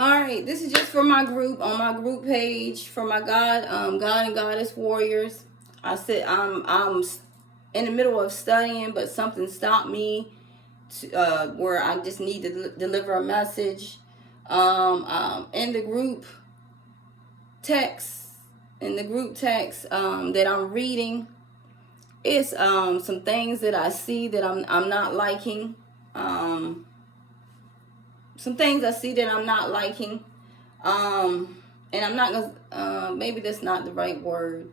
All right, this is just for my group on my group page for my God and Goddess warriors. I said I'm in the middle of studying, but something stopped me where I just need to deliver a message. In the group text, that I'm reading, it's some things that I see that I'm not liking. Some things I see that I'm not liking. And I'm not gonna. Maybe that's not the right word.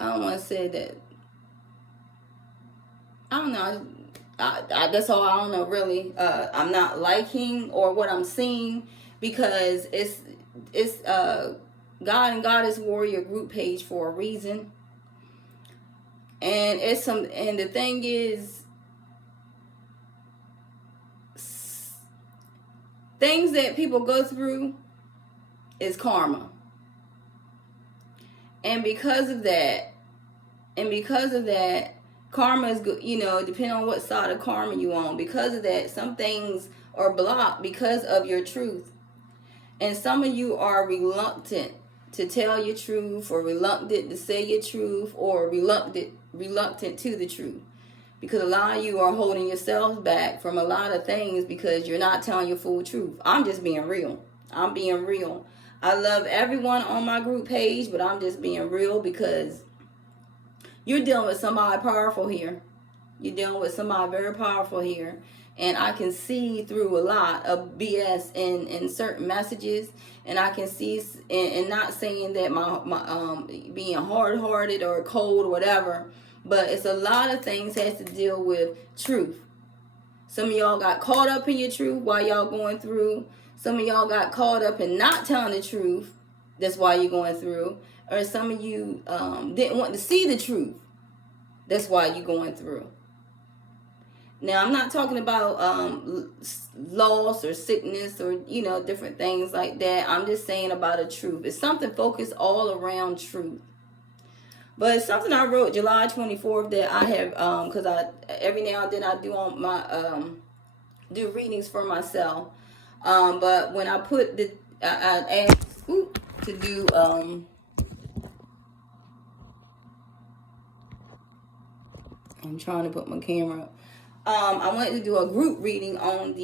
I don't want to say that. I don't know. That's all I don't know really. I'm not liking or what I'm seeing because it's God and Goddess Warrior group page for a reason. And and the thing is, things that people go through is karma. And because of that, karma is good, depending on what side of karma you on. Because of that, some things are blocked because of your truth. And some of you are reluctant to tell your truth, or reluctant to say your truth, or reluctant to the truth. Because a lot of you are holding yourselves back from a lot of things because you're not telling your full truth. I'm just being real. I'm being real. I love everyone on my group page, but I'm just being real because you're dealing with somebody powerful here. You're dealing with somebody very powerful here. And I can see through a lot of BS in certain messages. And I can see, and not saying that my being hard-hearted or cold or whatever, but it's a lot of things has to deal with truth. Some of y'all got caught up in your truth while y'all going through. Some of y'all got caught up in not telling the truth. That's why you're going through. Or some of you didn't want to see the truth. That's why you're going through. Now, I'm not talking about loss or sickness or, different things like that. I'm just saying about a truth. It's something focused all around truth. But it's something I wrote July 24th that I have, because every now and then I do on my, do readings for myself. But when I put I asked to do, I'm trying to put my camera up. I wanted to do a group reading on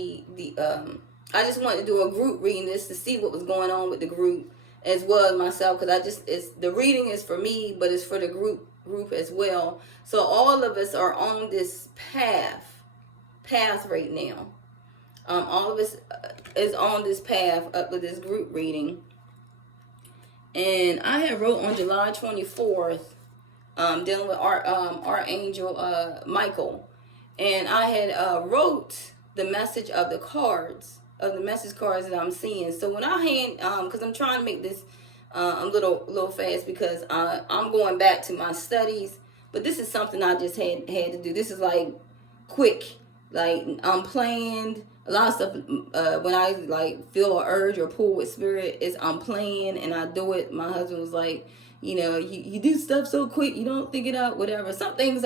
I just wanted to do a group reading just to see what was going on with the group as well as myself, because the reading is for me, but it's for the group as well. So all of us are on this path right now. All of us is on this path up with this group reading. And I had wrote on July 24th, dealing with Archangel Michael. And I had wrote the message of the cards, that I'm seeing. So when I hand, because I'm trying to make this a little fast, because I'm going back to my studies. But this is something I just had to do. This is like quick, like unplanned. A lot of stuff, when I like feel an urge or pull with spirit, is unplanned, and I do it. My husband was like, you do stuff so quick, you don't think it out, whatever. Some things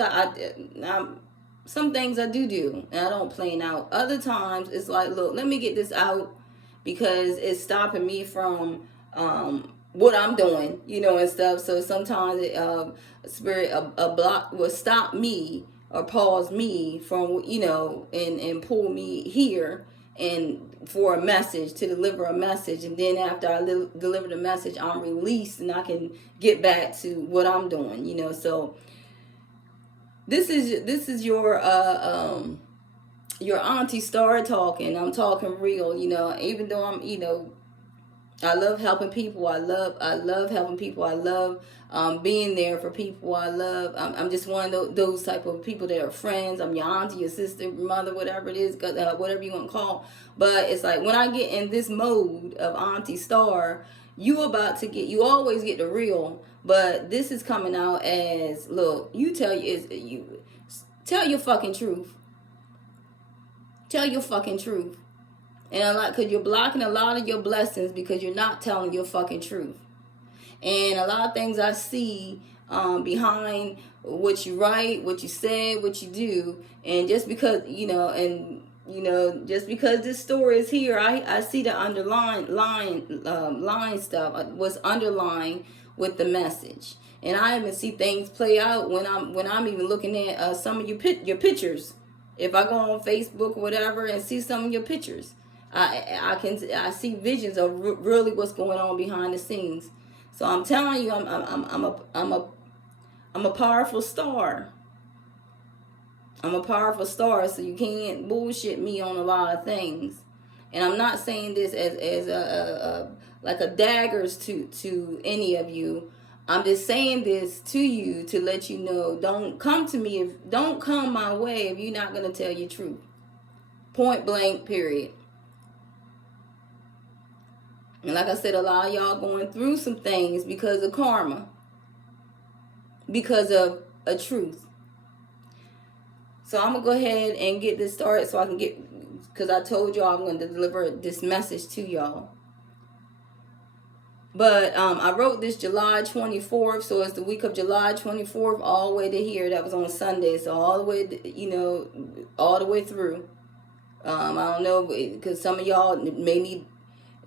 some things I do, and I don't plan out. Other times, it's like, look, let me get this out because it's stopping me from what I'm doing, and stuff. So sometimes spirit, a block will stop me or pause me from, and pull me here and for a message, to deliver a message. And then after I deliver the message, I'm released and I can get back to what I'm doing, So this is your auntie Star talking. I'm talking real, even though I'm, I love helping people. I love helping people. I love being there for people. I'm just one of those type of people that are friends. I'm your auntie, your sister, your mother, whatever it is, whatever you want to call. But it's like when I get in this mode of Auntie Star, you always get the real. But this is coming out as, look, you tell your fucking truth. Tell your fucking truth. And because you're blocking a lot of your blessings because you're not telling your fucking truth. And a lot of things I see behind what you write, what you say, what you do, and just because, and You know, just because this story is here, I see the underlying line stuff, what's underlying with the message. And I even see things play out when I'm even looking at some of your pictures. If I go on Facebook or whatever and see some of your pictures, I see visions of really what's going on behind the scenes. So I'm telling you, I'm a powerful star. I'm a powerful star, so you can't bullshit me on a lot of things. And I'm not saying this as like a daggers to any of you. I'm just saying this to you to let you know, don't come to me, don't come my way if you're not going to tell your truth. Point blank, period. And like I said, a lot of y'all going through some things because of karma, because of a truth. So I'm going to go ahead and get this started so I can get, because I told y'all I'm going to deliver this message to y'all. But I wrote this July 24th, so it's the week of July 24th all the way to here. That was on Sunday, so all the way, you know, all the way through. I don't know, because some of y'all may need,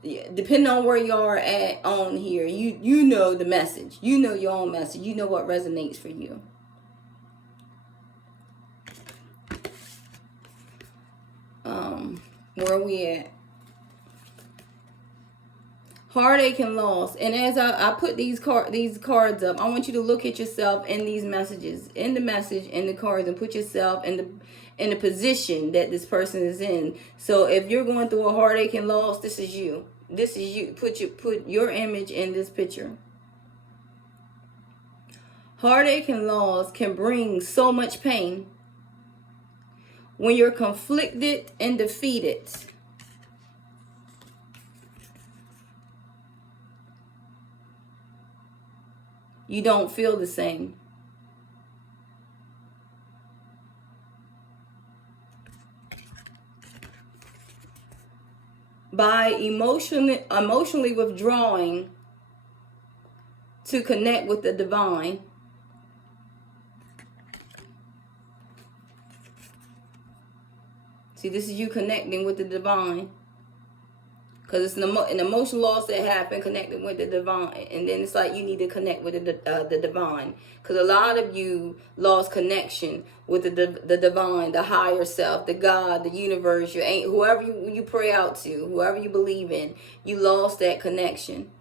depending on where you are at on here, you know the message. You know your own message. You know what resonates for you. Where are we at? Heartache and loss. And as I put these cards up, I want you to look at yourself in these messages, in the message, in the cards, and put yourself in the position that this person is in. So if you're going through a heartache and loss, this is you. This is you. Put your image in this picture. Heartache and loss can bring so much pain when you're conflicted and defeated. You don't feel the same. By emotionally withdrawing to connect with the divine, see, this is you connecting with the divine. Because it's an emotional loss that happened connected with the divine. And then it's like you need to connect with the divine. Because a lot of you lost connection with the divine, the higher self, the God, the universe, whoever you pray out to, whoever you believe in. You lost that connection.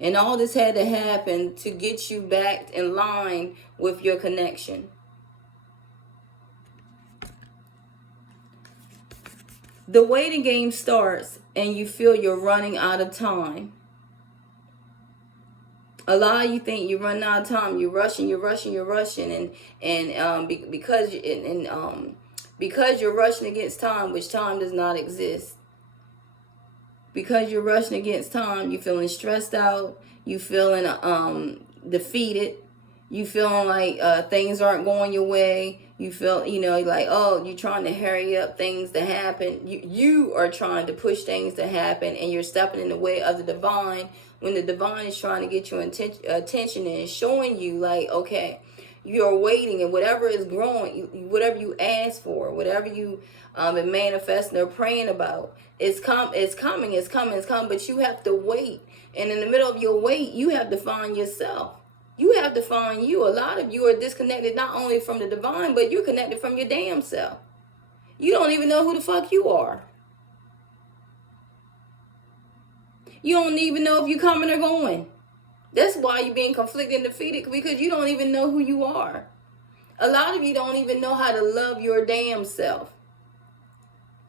And all this had to happen to get you back in line with your connection. The waiting game starts and you feel you're running out of time. A lot of you think you're running out of time. You're rushing, and because you're rushing against time, which time does not exist. Because you're rushing against time, you're feeling stressed out. You feeling defeated. You feeling like things aren't going your way. You feel, like, oh, you're trying to hurry up things to happen. You are trying to push things to happen, and you're stepping in the way of the divine when the divine is trying to get your attention and showing you, like, okay, you're waiting, and whatever is growing, whatever you ask for, whatever you been manifesting or praying about, it's coming, but you have to wait. And in the middle of your wait, you have to find yourself. You have to find you. A lot of you are disconnected not only from the divine, but you're connected from your damn self. You don't even know who the fuck you are. You don't even know if you're coming or going. That's why you're being conflicted and defeated, because you don't even know who you are. A lot of you don't even know how to love your damn self.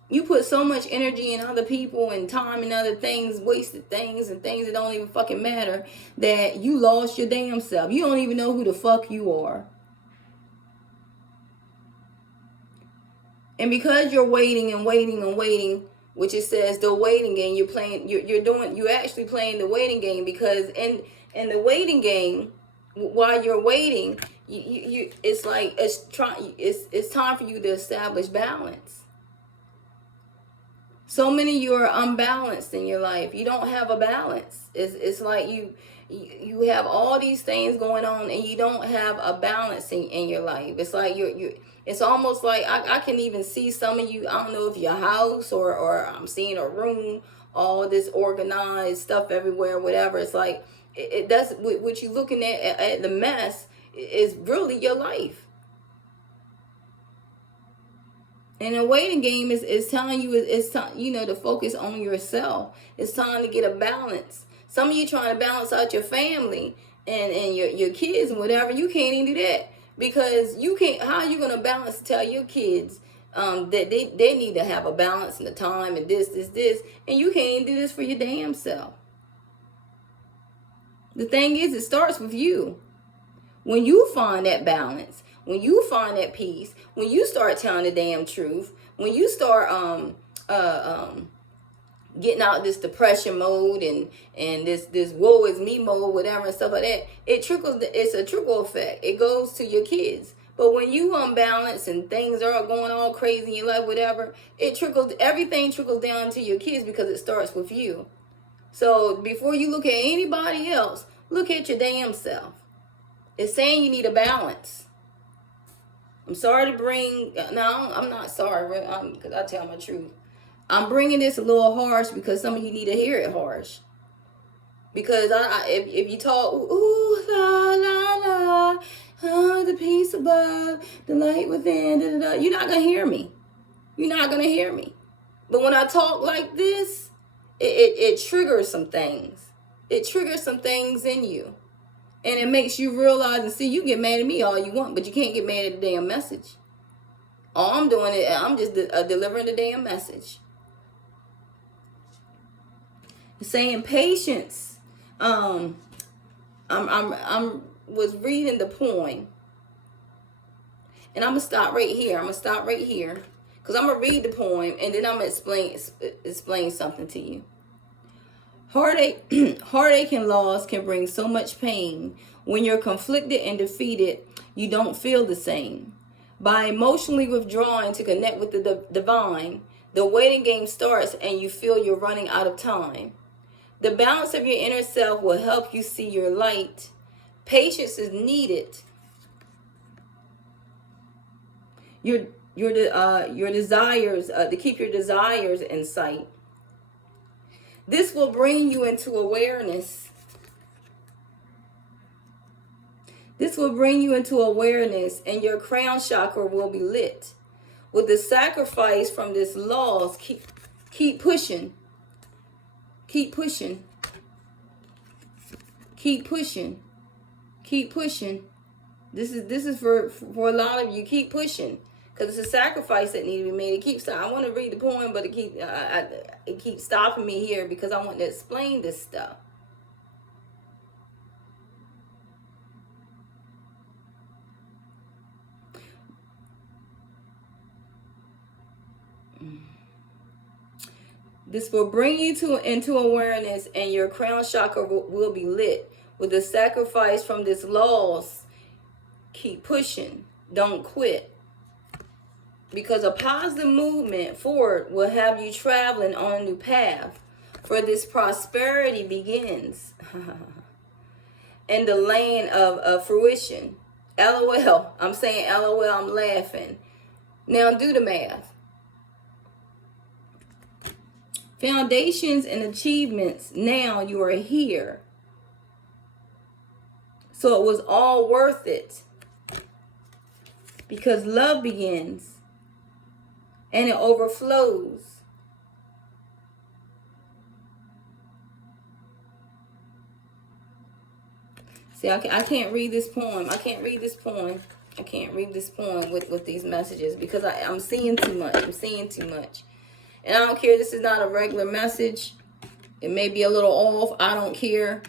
You put so much energy in other people and time in other things, wasted things and things that don't even fucking matter, that you lost your damn self. You don't even know who the fuck you are. And because you're waiting, which it says the waiting game, you're actually playing the waiting game, because in the waiting game, while you're waiting, it's like it's time for you to establish balance. So many of you are unbalanced in your life. You don't have a balance. It's like You have all these things going on, and you don't have a balance in your life. It's like you're it's almost like I can even see some of you. I don't know if your house or I'm seeing a room, all this organized stuff everywhere, whatever. It's like it does what you looking at the mess is really your life. And a waiting game is telling you it's time, to focus on yourself. It's time to get a balance. Some of you trying to balance out your family and your kids and whatever. You can't even do that because you can't. How are you gonna balance to tell your kids that they need to have a balance in the time and this, and you can't even do this for your damn self. The thing is, it starts with you. When you find that balance, when you find that peace, when you start telling the damn truth, when you start getting out this depression mode and this woe is me mode, whatever and stuff like that, it's a trickle effect. It goes to your kids. But when you unbalance and things are going all crazy in your life, whatever, everything trickles down to your kids because it starts with you. So before you look at anybody else, look at your damn self. It's saying you need a balance. I'm sorry to bring, no, I'm not sorry, because I tell my truth. I'm bringing this a little harsh because some of you need to hear it harsh. Because if you talk, ooh, la, la, la, oh, the peace above, the light within, da, da, da, you're not going to hear me. You're not going to hear me. But when I talk like this, it triggers some things. It triggers some things in you. And it makes you realize and see, you get mad at me all you want, but you can't get mad at the damn message. All I'm doing is I'm just delivering the damn message. Saying patience. I was reading the poem, and I'm gonna stop right here. Because I'm gonna read the poem, and then I'm gonna explain something to you. Heartache and loss can bring so much pain. When you're conflicted and defeated, you don't feel the same. By emotionally withdrawing to connect with the divine, the waiting game starts and you feel you're running out of time. The balance of your inner self will help you see your light. Patience is needed. Your desires, to keep your desires in sight. This will bring you into awareness. And your crown chakra will be lit. With the sacrifice from this loss, keep pushing. Keep pushing. This is for a lot of you. Keep pushing. Because it's a sacrifice that needs to be made. I want to read the poem, but it keeps stopping me here because I want to explain this stuff. This will bring you into awareness, and your crown chakra will be lit. With the sacrifice from this loss, keep pushing. Don't quit. Because a positive movement forward will have you traveling on a new path. For this prosperity begins in the land of fruition. LOL. I'm saying LOL. I'm laughing. Now do the math. Foundations and achievements. Now you are here. So it was all worth it. Because love begins. And it overflows. See, I can't read this poem. I can't read this poem with these messages because I'm seeing too much. And I don't care. This is not a regular message. It may be a little off. I don't care.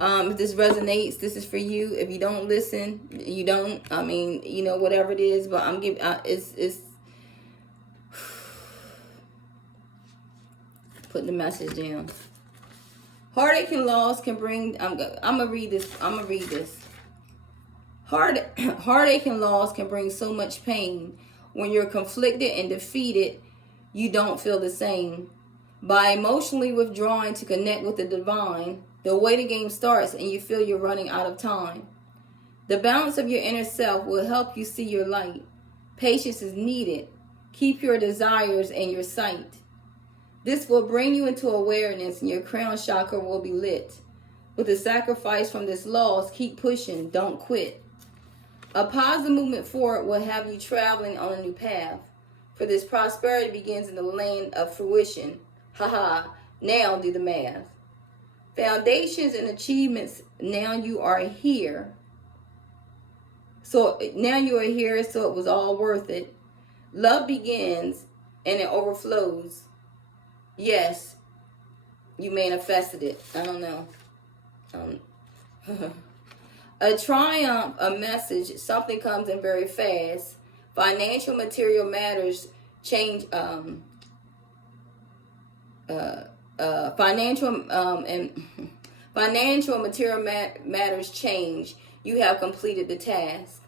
If this resonates, this is for you. If you don't listen, you don't. I mean, whatever it is. But I'm giving. It's putting the message down. Heartache and loss can bring. I'm gonna read this. Heartache and loss can bring so much pain. When you're conflicted and defeated, you don't feel the same. By emotionally withdrawing to connect with the divine, The waiting game starts and you feel you're running out of time. The balance of your inner self will help you see your light. Patience is needed. Keep your desires in your sight. This will bring you into awareness and your crown chakra will be lit. With the sacrifice from this loss, keep pushing, don't quit. A positive movement forward will have you traveling on a new path. For this prosperity begins in the land of fruition. Haha, now do the math. Foundations and achievements, now you are here. So now you are here, so it was all worth it. Love begins and it overflows. Yes, you manifested it. I don't know. A triumph, a message, something comes in very fast. Financial material matters change. Financial material matters change. You have completed the task.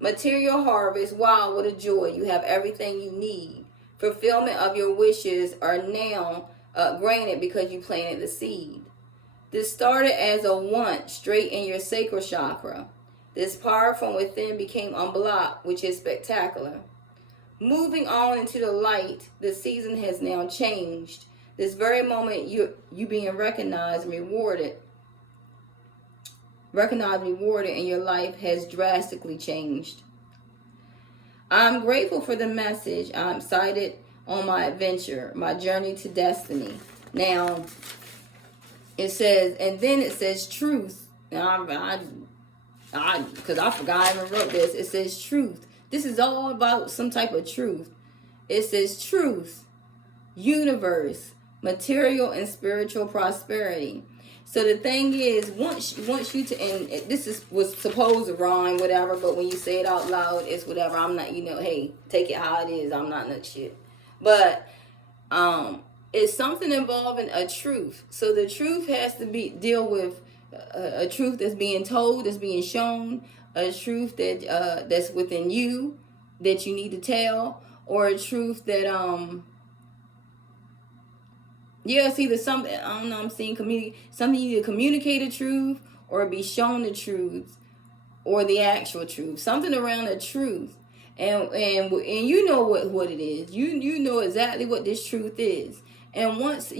Material harvest, wow, what a joy. You have everything you need. Fulfillment of your wishes are now granted because you planted the seed. This started as a want straight in your sacral chakra. This power from within became unblocked, which is spectacular. Moving on into the light, the season has now changed. This very moment, you being recognized and rewarded. Recognized and rewarded, and your life has drastically changed. I'm grateful for the message. I'm excited on my adventure, my journey to destiny. Now, it says, and then it says truth. Now, because I forgot I even wrote this. It says truth. This is all about some type of truth. It says truth, universe, material and spiritual prosperity. So the thing is, once you and this was supposed to rhyme, whatever, but when you say it out loud, it's whatever. I'm not, hey, take it how it is. I'm not nut shit. But it's something involving a truth. So the truth has to deal with a truth that's being told, that's being shown, a truth that that's within you that you need to tell, or a truth that it's either something, I don't know, I'm seeing something you need to communicate the truth or be shown the truth or the actual truth. Something around the truth. And you know what it is. You know exactly what this truth is. And once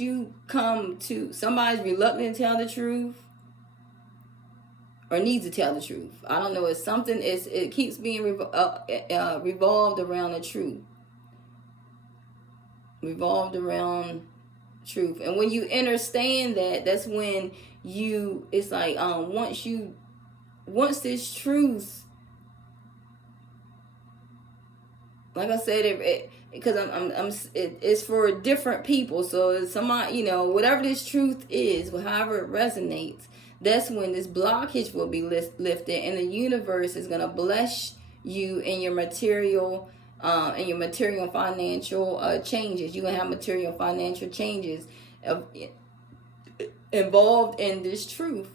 you come to somebody's reluctant to tell the truth or needs to tell the truth. I don't know, it's something, it keeps being revolved around the truth. Revolved around truth. And when you understand that, that's when it's like once this truth, like I said, because it's for different people. So it's somebody, whatever this truth is, however it resonates, that's when this blockage will be lifted, and the universe is gonna bless you in your material. And your material and financial changes. You're going to have material and financial changes involved in this truth.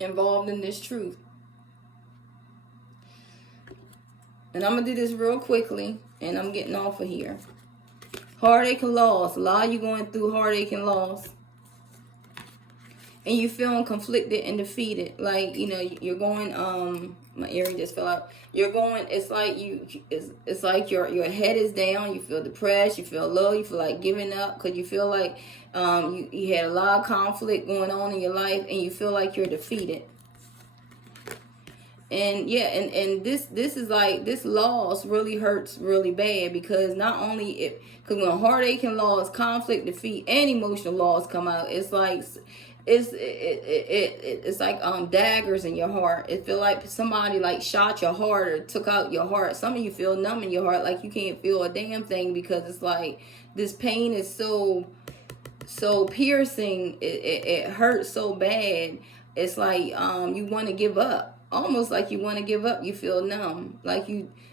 Involved in this truth. And I'm going to do this real quickly, and I'm getting off of here. Heartache and loss. A lot of you going through heartache and loss. And you feeling conflicted and defeated. Like, you're going, my earring just fell out. You're going, it's like your head is down. You feel depressed. You feel low. You feel like giving up because you feel like you had a lot of conflict going on in your life, and you feel like you're defeated. And and this is like, this loss really hurts really bad, because not only because when heartache and loss, conflict, defeat, and emotional loss come out, it's like it's like daggers in your heart. It feel like somebody like shot your heart or took out your heart. Some of you feel numb in your heart, like you can't feel a damn thing, because it's like this pain is so piercing. It hurts so bad. It's like you want to give up. Almost like you want to give up. You feel numb. Like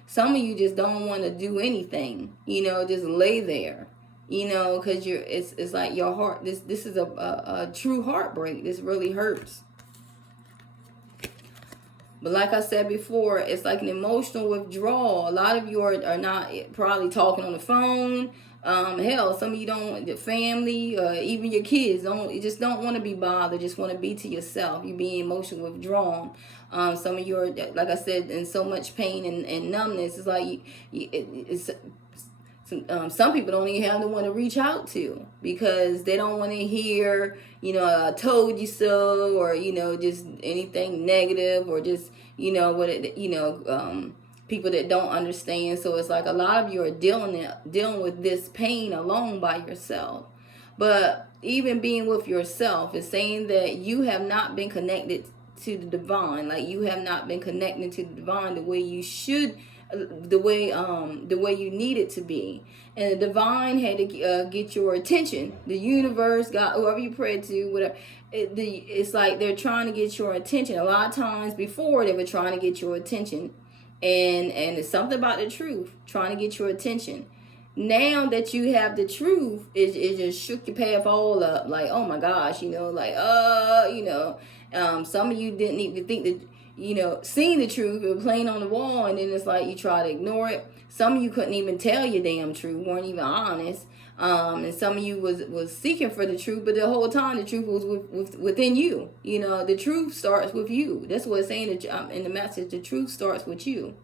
some of you just don't want to do anything. Just lay there. Because it's like your heart. This is a true heartbreak. This really hurts. But like I said before, it's like an emotional withdrawal. A lot of you are not probably talking on the phone. Hell, some of you don't, the family, even your kids you just don't want to be bothered, just want to be to yourself. You being emotionally withdrawn. Some of you are, like I said, in so much pain and numbness. It's like some people don't even have no one to reach out to because they don't want to hear, I told you so, or, just anything negative, or just, people that don't understand. So it's like a lot of you are dealing with this pain alone by yourself. But even being with yourself is saying that you have not been connected to the divine. Like, you have not been connected to the divine the way you should, the way you need it to be. And the divine had to get your attention. The universe, God, whoever you pray to, whatever, it's like they're trying to get your attention. A lot of times before, they were trying to get your attention, and it's something about the truth trying to get your attention. Now that you have the truth, it just shook your path all up. Like, oh my gosh, some of you didn't even think that, seeing the truth, it was plain on the wall, and then it's like you try to ignore it. Some of you couldn't even tell your damn truth, weren't even honest. And some of you was seeking for the truth, but the whole time the truth was within you. The truth starts with you. That's what it's saying in the message. The truth starts with you.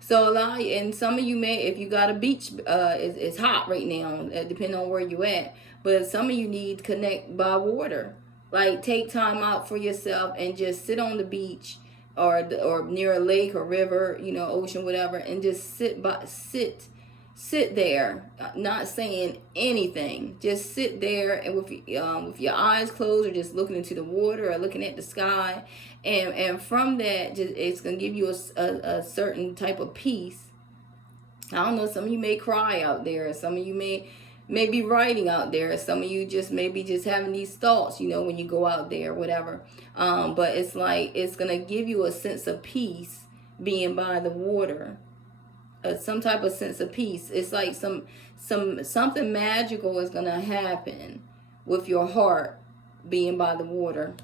So and some of you may, if you got a beach, it's hot right now, depending on where you at. But some of you need to connect by water. Like, take time out for yourself and just sit on the beach or near a lake or river, ocean, whatever, and just sit there, not saying anything. Just sit there and with your eyes closed, or just looking into the water or looking at the sky, and from that, it's gonna give you a certain type of peace. I don't know. Some of you may cry out there. Some of you may be writing out there. Some of you just maybe just having these thoughts, when you go out there, whatever. But it's like it's gonna give you a sense of peace being by the water. Some type of sense of peace. It's like something magical is gonna happen with your heart being by the water.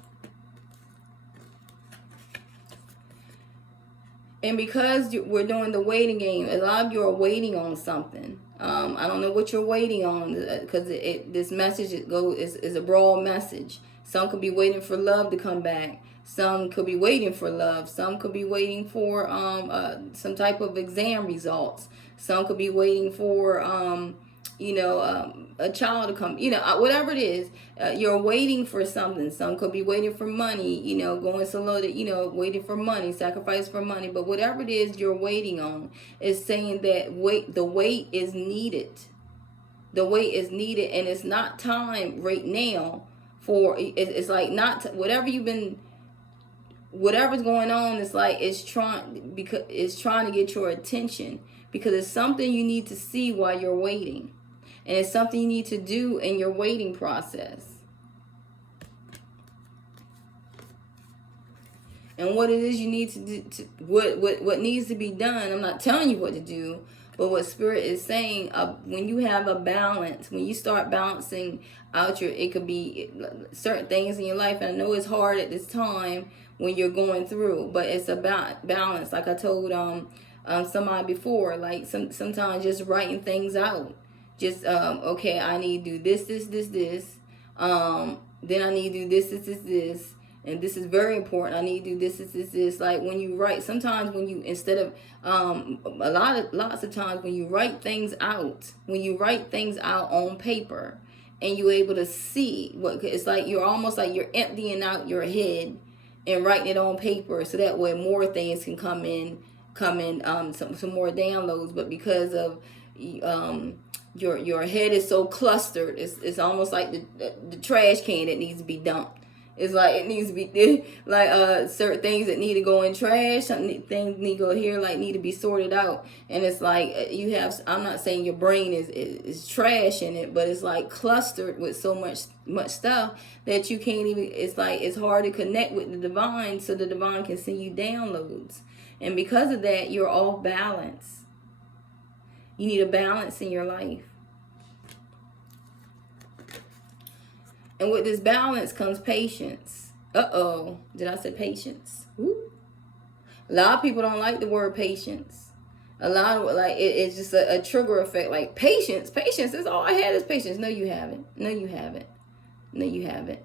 And because we're doing the waiting game, a lot of you are waiting on something. I don't know what you're waiting on, because this message is a broad message. Some could be waiting for love to come back. Some could be waiting for love. Some could be waiting for some type of exam results. Some could be waiting for a child to come. Whatever it is, you're waiting for something. Some could be waiting for money. Going slow to waiting for money, sacrifice for money. But whatever it is you're waiting on is saying that the wait is needed. The wait is needed, and it's not time right now for. It's like not whatever's going on. It's like it's trying to get your attention, because it's something you need to see while you're waiting. And it's something you need to do in your waiting process. And what it is you need to do, what needs to be done. I'm not telling you what to do, but what Spirit is saying, when you have a balance, when you start balancing out it could be certain things in your life. And I know it's hard at this time when you're going through, but it's about balance. Like I told somebody before, like sometimes just writing things out. Just, okay, I need to do this. Then I need to do this. And this is very important. I need to do this. Like when you write, sometimes when you, instead of, lots of times when you write things out on paper, and you're able to see it's like, you're almost like you're emptying out your head and writing it on paper, so that way more things can come in, some more downloads. But because of, your head is so clustered, it's almost like the trash can that needs to be dumped. It's like it needs to be like certain things that need to go in trash, things need to go here, like need to be sorted out. And it's like you have, I'm not saying your brain is trash in it, but it's like clustered with so much stuff that you can't even, it's like it's hard to connect with the divine, so the divine can send you downloads. And because of that, you're off balance. You need a balance in your life. And with this balance comes patience. Did I say patience? Ooh. A lot of people don't like the word patience. A lot of like it's just a trigger effect. Like patience is all I had is patience. No, you haven't. No, you haven't. No, you haven't.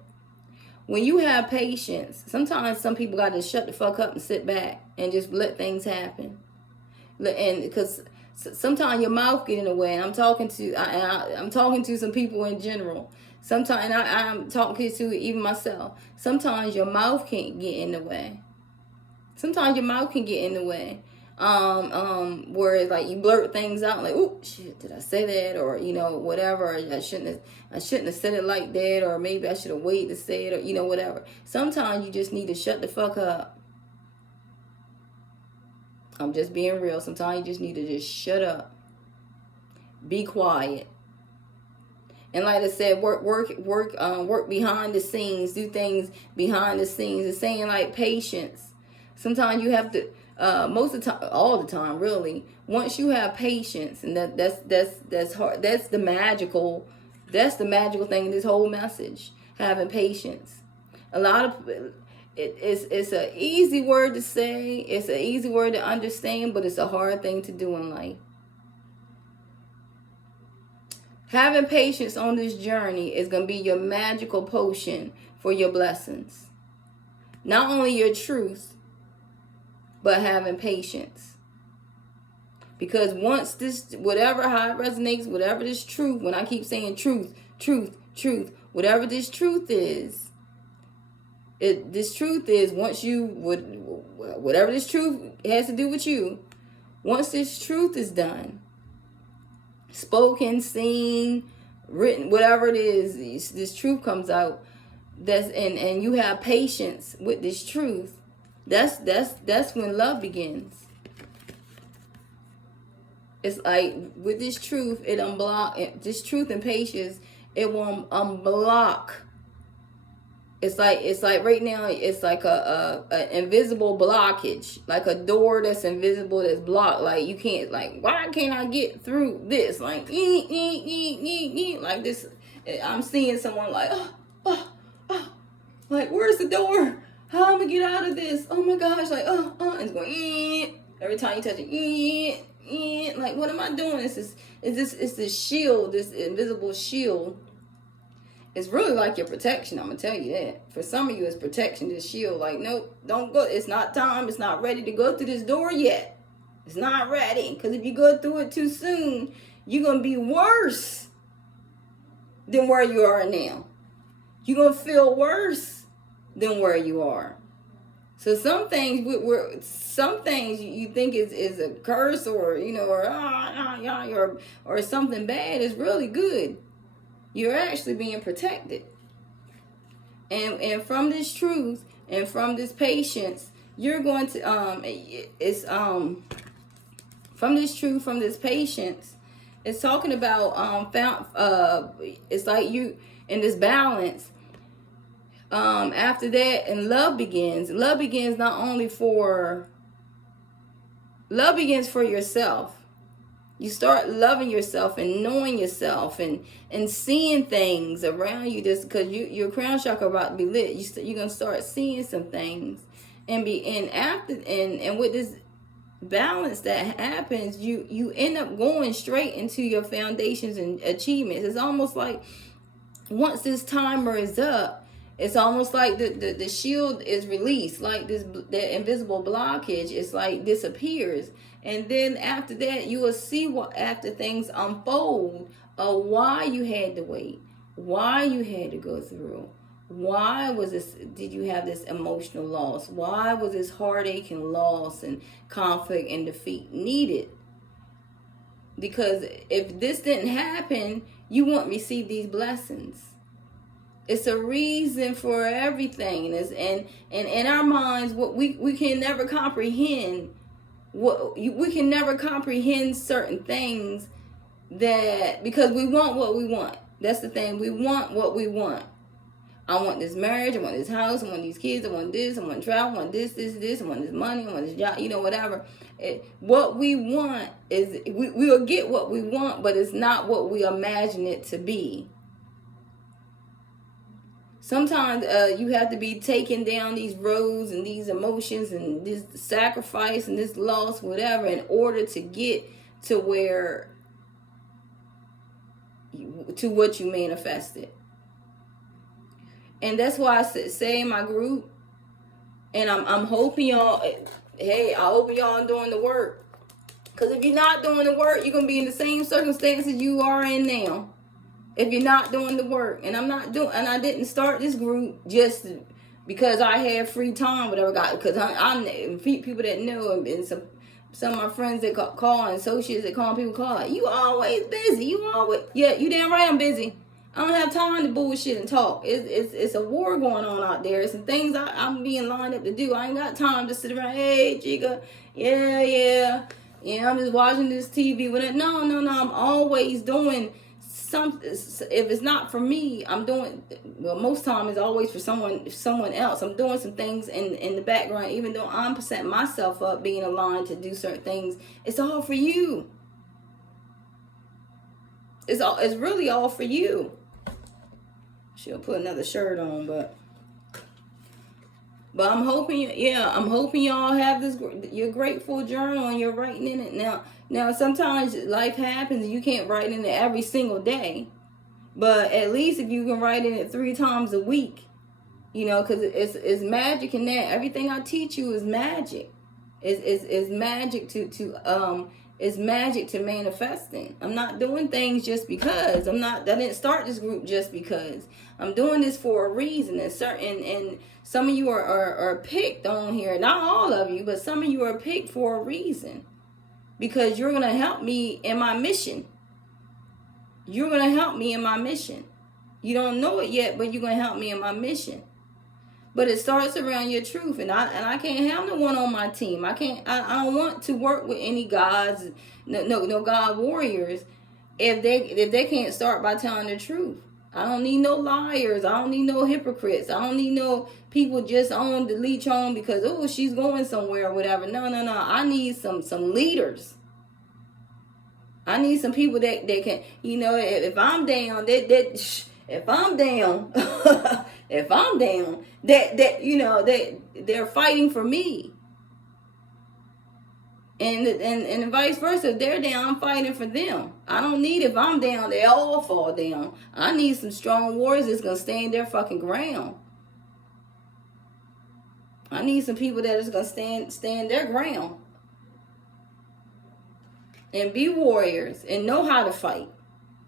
When you have patience, sometimes some people got to shut the fuck up and sit back and just let things happen. And because sometimes your mouth get in the way. And I'm talking to I'm talking to some people in general. Sometimes I'm talking to even myself. Sometimes your mouth can't get in the way. Sometimes your mouth can get in the way. Where it's like you blurt things out like, oh shit, did I say that? Or, you know, whatever. I shouldn't have said it like that, or maybe I should have waited to say it, or, you know, whatever. Sometimes you just need to shut the fuck up. I'm just being real. Sometimes you just need to just shut up. Be quiet. And like I said, work behind the scenes, do things behind the scenes. It's saying like patience. Sometimes you have to, most of the time, all the time, really. Once you have patience, and that's hard. That's the magical thing in this whole message. Having patience. A lot of it's an easy word to say. It's an easy word to understand, but it's a hard thing to do in life. Having patience on this journey is going to be your magical potion for your blessings. Not only your truth, but having patience. Because once this, whatever, how it resonates, whatever this truth, when I keep saying truth, whatever this truth is, this truth is, once you, whatever this truth has to do with you, once this truth is done, spoken, seen, written, whatever it is, this truth comes out, and you have patience with this truth, that's when love begins. It's like with this truth, this truth and patience, it will unblock. It's like right now, it's like a invisible blockage, like a door that's invisible, that's blocked. Like you can't, like, why can't I get through this? Like, like this. I'm seeing someone like, like, where's the door? How am I gonna get out of this? Oh my gosh, like, and it's going, every time you touch it, like, what am I doing? It's this shield, this invisible shield. It's really like your protection, I'm going to tell you that. For some of you, it's protection, this shield. Like, nope, don't go. It's not time. It's not ready to go through this door yet. It's not ready. Because if you go through it too soon, you're going to be worse than where you are now. You're going to feel worse than where you are. So some things, you think is a curse, or, you know, or something bad is really good. You're actually being protected. And from this truth and from this patience, you're going to from this truth, from this patience, it's talking about it's like you in this balance. After that, and love begins. Love begins for yourself. You start loving yourself and knowing yourself and seeing things around you, just because your crown chakra about to be lit. You're gonna start seeing some things, and with this balance that happens, you end up going straight into your foundations and achievements. It's almost like once this timer is up, it's almost like the shield is released, like that invisible blockage. It's like disappears. And then after that, you will see after things unfold, why you had to wait, why you had to go through, why did you have this emotional loss, why was this heartache and loss and conflict and defeat needed? Because if this didn't happen, you wouldn't receive these blessings. It's a reason for everything, and in our minds, what we can never comprehend. We can never comprehend certain things, that because we want what we want. That's the thing. We want what we want. I want this marriage. I want this house. I want these kids. I want this. I want travel. I want this. I want this money. I want this job. You know, whatever. What we want is we will get what we want, but it's not what we imagine it to be. Sometimes you have to be taking down these roads and these emotions and this sacrifice and this loss, whatever, in order to get to where to what you manifested. And that's why I say in my group, and I'm hoping y'all, hey, I hope y'all doing the work. Because if you're not doing the work, you're going to be in the same circumstances you are in now. If you're not doing the work. And and I didn't start this group just because I had free time, whatever. Because I'm people that know, and some of my friends that call and associates that call, people call, you always busy. Yeah, you damn right I'm busy. I don't have time to bullshit and talk. It's a war going on out there. It's some things I'm being lined up to do. I ain't got time to sit around, hey, Chica, yeah, I'm just watching this TV. No, I'm always doing something. If it's not for me, I'm doing, well, most time it's always for someone else. I'm doing some things in the background, even though I'm setting myself up, being aligned to do certain things. It's all for you. It's really all for you. She'll put another shirt on, but I'm hoping, I'm hoping y'all have your grateful journal and you're writing in it. Now sometimes life happens and you can't write in it every single day, but at least if you can write in it 3 times a week, because it's magic in that. Everything I teach you is magic. It's magic it's magic to manifesting. I'm not doing things just because. I didn't start this group just because. I'm doing this for a reason. And some of you are picked on here. Not all of you, but some of you are picked for a reason. Because you're going to help me in my mission. You're going to help me in my mission. You don't know it yet, but you're going to help me in my mission. But it starts around your truth, and I can't have no one on my team. I don't want to work with any gods, no God warriors, if they can't start by telling the truth. I don't need no liars. I don't need no hypocrites. I don't need no people just on the leech on because she's going somewhere or whatever. No. I need some leaders. I need some people that can, if I'm down, if I'm down, if I'm down, they're fighting for me. And vice versa. If they're down, I'm fighting for them. I don't need, if I'm down, they all fall down. I need some strong warriors that's going to stand their fucking ground. I need some people that is going to stand their ground. And be warriors and know how to fight.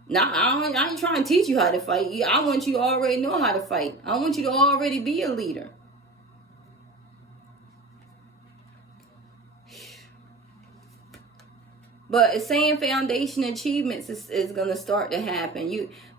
Now, I ain't trying to teach you how to fight. I want you to already know how to fight. I want you to already be a leader. But it's saying foundation achievements is going to start to happen.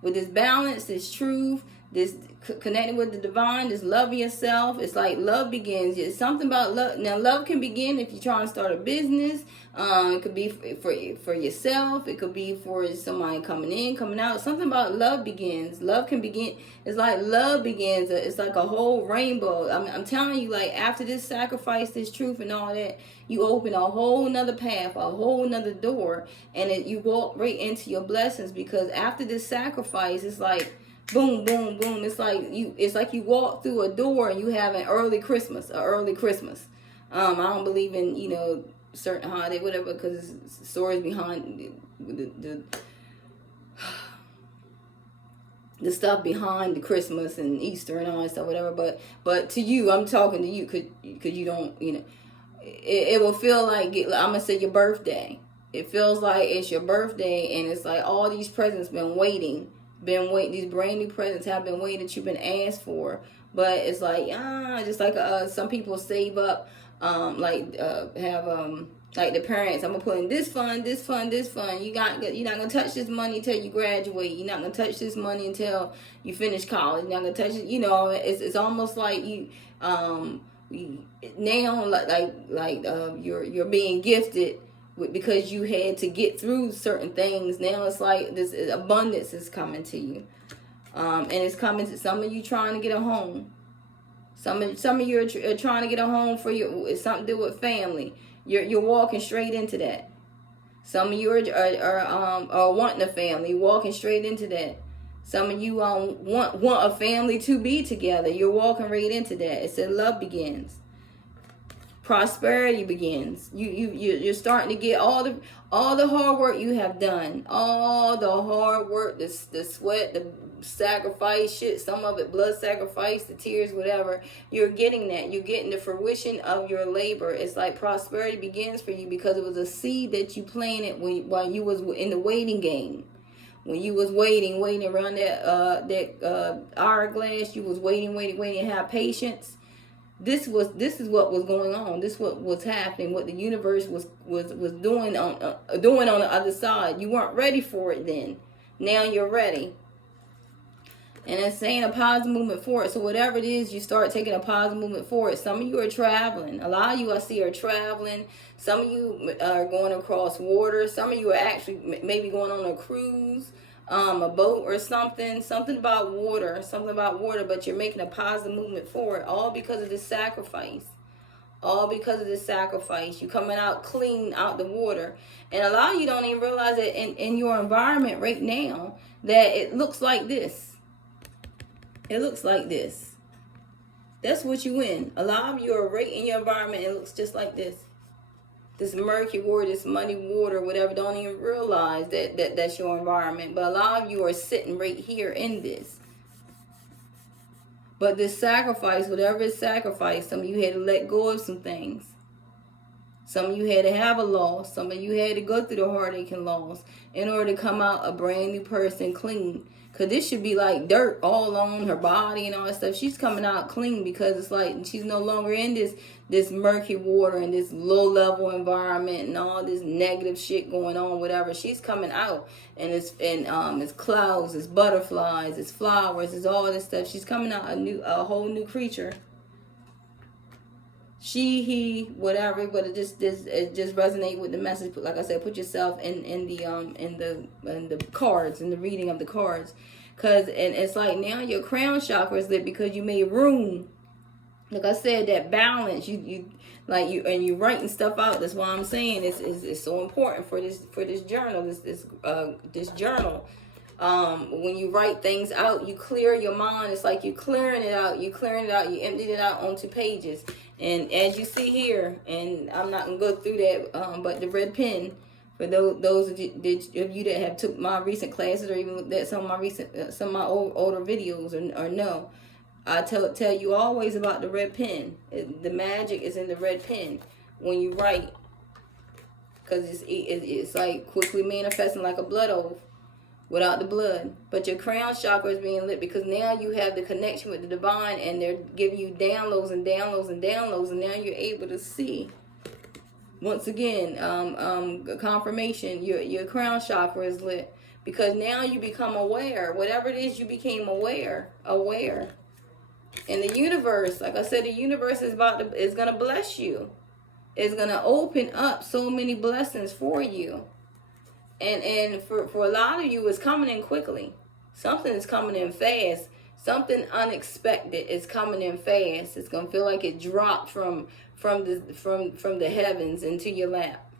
With this balance, this truth, this connecting with the divine, this love of yourself. It's like love begins. It's something about love. Now, love can begin if you're trying to start a business. It could be for yourself. It could be for somebody coming in, coming out. Something about love begins. Love can begin. It's like love begins. It's like a whole rainbow. I'm telling you, like after this sacrifice, this truth and all that, you open a whole nother path, a whole nother door, and you walk right into your blessings. Because after this sacrifice, it's like boom, boom, boom. It's like you walk through a door and you have an early Christmas. I don't believe in certain holiday, whatever, because it's stories behind the stuff behind the Christmas and Easter and all that stuff, whatever. But to you, I'm talking to you, because you don't, it will feel like, I'm gonna say your birthday. It feels like it's your birthday, and it's like all these presents been waiting. These brand new presents have been waiting that you've been asked for. But it's like just like some people save up, have like the parents, I'm gonna put in this fund. You're not gonna touch this money until you graduate. You're not gonna touch this money until you finish college. You're not gonna touch it. It's almost like you now you're being gifted because you had to get through certain things. Now it's like this abundance is coming to you, and it's coming to some of you trying to get a home. Some of you are trying to get a home for it's something to do with family. You're walking straight into that. Some of you are wanting a family, walking straight into that. Some of you want a family to be together. You're walking right into that. It said love begins. Prosperity begins. You're starting to get all the hard work you have done, all the hard work, the sweat, the sacrifice, shit, some of it blood sacrifice, the tears, whatever. You're getting that. You're getting the fruition of your labor. It's like prosperity begins for you because it was a seed that you planted while you was in the waiting game. When you was waiting around that hourglass, you was waiting, have patience. This is what was going on. This what was happening. What the universe was doing on the other side. You weren't ready for it then. Now you're ready. And it's saying a positive movement forward. So whatever it is, you start taking a positive movement forward. Some of you are traveling. A lot of you I see are traveling. Some of you are going across water. Some of you are actually maybe going on a cruise, a boat or something about water, but you're making a positive movement forward, all because of this sacrifice. You coming out clean out the water. And a lot of you don't even realize that in your environment right now that it looks like this. That's what you in. A lot of you are right in your environment. It looks just like this. This murky water, this muddy water, whatever, don't even realize that's your environment. But a lot of you are sitting right here in this. But this sacrifice, whatever is sacrifice, some of you had to let go of some things. Some of you had to have a loss. Some of you had to go through the heartache and loss in order to come out a brand new person clean. Because this should be like dirt all on her body and all that stuff. She's coming out clean because it's like she's no longer in this murky water and this low-level environment and all this negative shit going on, whatever. She's coming out, and it's clouds, it's butterflies, it's flowers, it's all this stuff. She's coming out a whole new creature. She, he, whatever, but it just resonate with the message. Like I said, put yourself in the cards, in the reading of the cards, and it's like now your crown chakra is lit because you made room. Like I said, that balance, you're writing stuff out. That's why I'm saying it's so important for this journal, this journal. When you write things out, you clear your mind. It's like you're clearing it out. You emptied it out onto pages. And as you see here, and I'm not gonna go through that, but the red pen, for those of you that have took my recent classes or even looked at some of my older videos or know, I tell you always about the red pen. The magic is in the red pen when you write, because it's like quickly manifesting like a blood oath. Without the blood. But your crown chakra is being lit because now you have the connection with the divine, and they're giving you downloads, and now you're able to see. Once again, confirmation, your crown chakra is lit because now you become aware. Whatever it is, you became aware. And the universe, like I said, the universe is gonna bless you. It's gonna open up so many blessings for you. And for a lot of you, it's coming in quickly. Something is coming in fast. Something unexpected is coming in fast. It's gonna feel like it dropped from the heavens into your lap.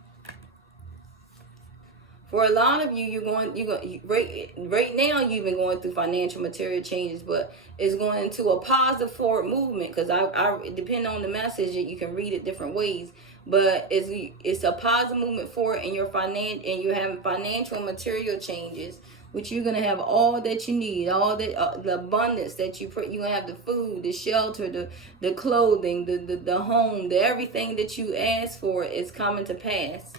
For a lot of you, right now you've been going through financial material changes, but it's going into a positive forward movement because I depend on the message that you can read it different ways. But it's a positive movement forward in your and you're having financial and material changes, which you're gonna have all that you need, all that the abundance that you're gonna have, the food, the shelter, the clothing, the home, the everything that you asked for is coming to pass.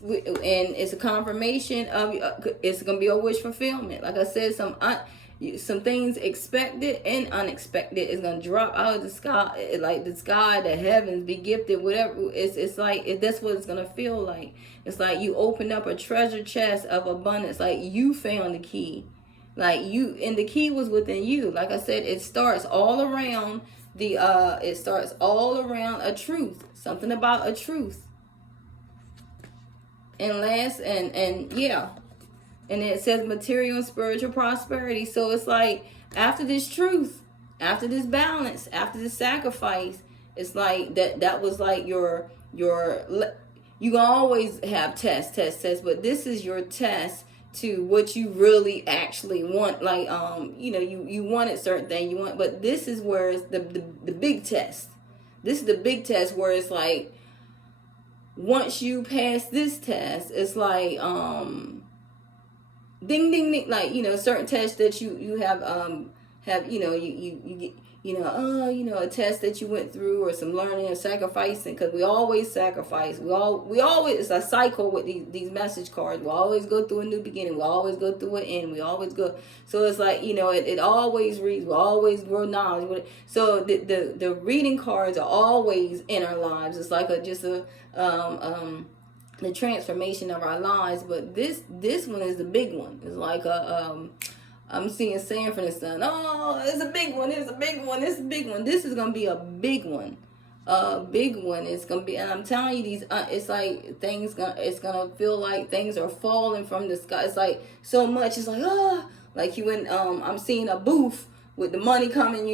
And it's a confirmation of it's gonna be a wish fulfillment. Like I said, some things expected and unexpected is gonna drop out of the sky, like the sky, the heavens, be gifted, whatever. It's like that's what it's gonna feel like. It's like you open up a treasure chest of abundance, like you found the key, and the key was within you. Like I said, it starts all around a truth, something about a truth. And and it says material and spiritual prosperity. So it's like after this truth, after this balance, after this sacrifice, it's like that was like your you can always have tests, but this is your test to what you really actually want. Like, you know, you wanted certain thing you want, but this is where it's the big test. This is the big test where it's like, once you pass this test, it's like, ding ding ding, like, you know, certain tests that you have, you know, you get, you know, a test that you went through, or some learning or sacrificing, because we always sacrifice. We always, it's a cycle with these message cards. We always go through a new beginning. We always go through an end. We always go. So it's like, you know, it always reads. We always grow knowledge. So the reading cards are always in our lives. It's like the transformation of our lives. But this one is the big one. It's like I'm seeing Sanford and Son. Oh, it's a big one. It's a big one. It's a big one. This is gonna be a big one. A big one. It's gonna be, and I'm telling you, these. It's like things. It's gonna feel like things are falling from the sky. It's like so much. It's like like you when I'm seeing a booth with the money coming,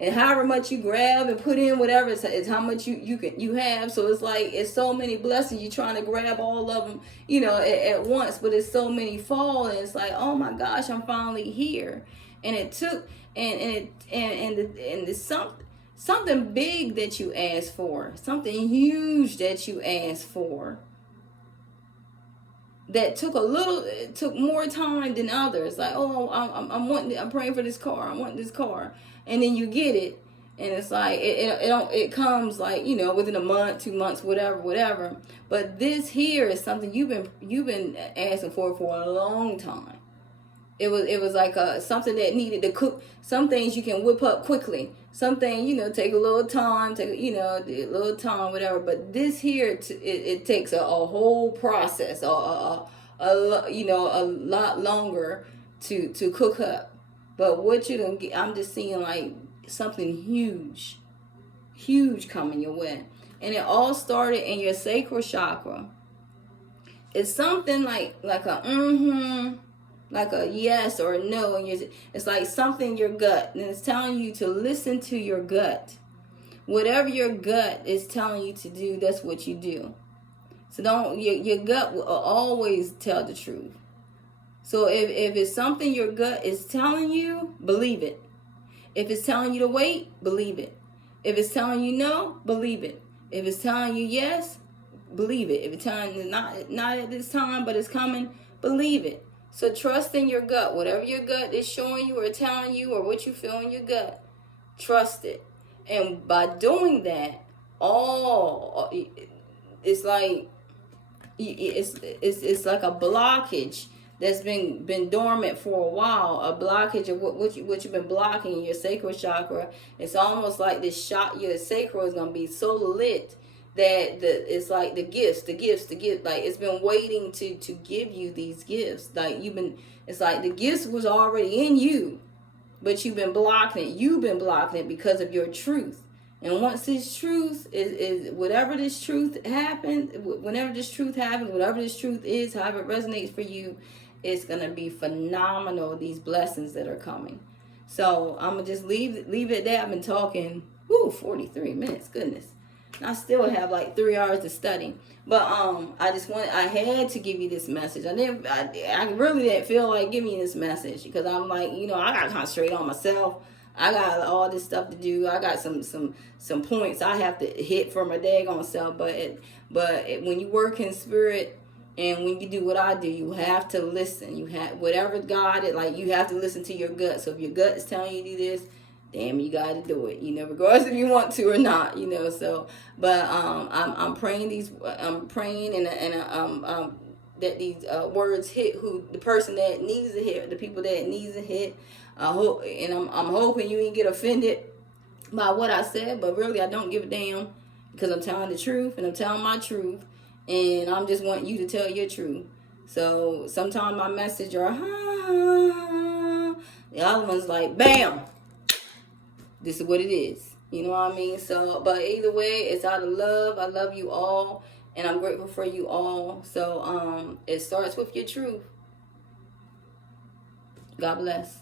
and however much you grab and put in, whatever, it's how much you have. So it's like, it's so many blessings, you're trying to grab all of them, you know, at once, but it's so many fall, and it's like, oh my gosh, I'm finally here. And it took, and it's something big that you asked for, something huge that you asked for, that took more time than others. Like, oh, I'm praying for this car. I want this car, and then you get it, and it's like it comes, like, you know, within a month, 2 months, whatever. But this here is something you've been asking for a long time. It was like something that needed to cook. Some things you can whip up quickly. Some things, you know, take a little time, whatever. But this here, it takes a whole process, you know, a lot longer to cook up. But what you don't get, I'm just seeing like something huge coming your way, and it all started in your sacral chakra. It's something like a like a yes or a no, and it's like something in your gut, and it's telling you to listen to your gut. Whatever your gut is telling you to do, that's what you do. So your gut will always tell the truth. So if it's something your gut is telling you, believe it. If it's telling you to wait, believe it. If it's telling you no, believe it. If it's telling you yes, believe it. If it's telling you not at this time, but it's coming, believe it. So trust in your gut. Whatever your gut is showing you or telling you, or what you feel in your gut, trust it. And by doing that, it's like it's like a blockage that's been dormant for a while. A blockage of what you've been blocking in your sacral chakra. It's almost like your sacral is gonna be so lit that it's like the gifts, like it's been waiting to give you these gifts. Like it's like the gifts was already in you, but you've been blocking it because of your truth. And once this truth is whatever this truth happens, whatever this truth is, however it resonates for you, it's gonna be phenomenal, these blessings that are coming. So I'm gonna just leave it at that. I've been talking 43 minutes, goodness. I still have like 3 hours to study, but I had to give you this message. I really didn't feel like giving you this message, because I'm like, you know, I gotta concentrate on myself. I got all this stuff to do. I got some points I have to hit for my daggone self. But when you work in spirit, and when you do what I do, you have to listen. You have whatever God is like. You have to listen to your gut. So if your gut is telling you to do this, damn, you got to do it, you know, regardless if you want to or not, you know. So, but I'm praying that these words hit the person that needs to hit, the people that needs to hit. I'm hoping you didn't get offended by what I said, but really I don't give a damn, because I'm telling the truth, and I'm telling my truth, and I'm just wanting you to tell your truth. So sometimes my message are the other one's like bam. This is what it is. You know what I mean? So, but either way, it's out of love. I love you all, and I'm grateful for you all. So, it starts with your truth. God bless.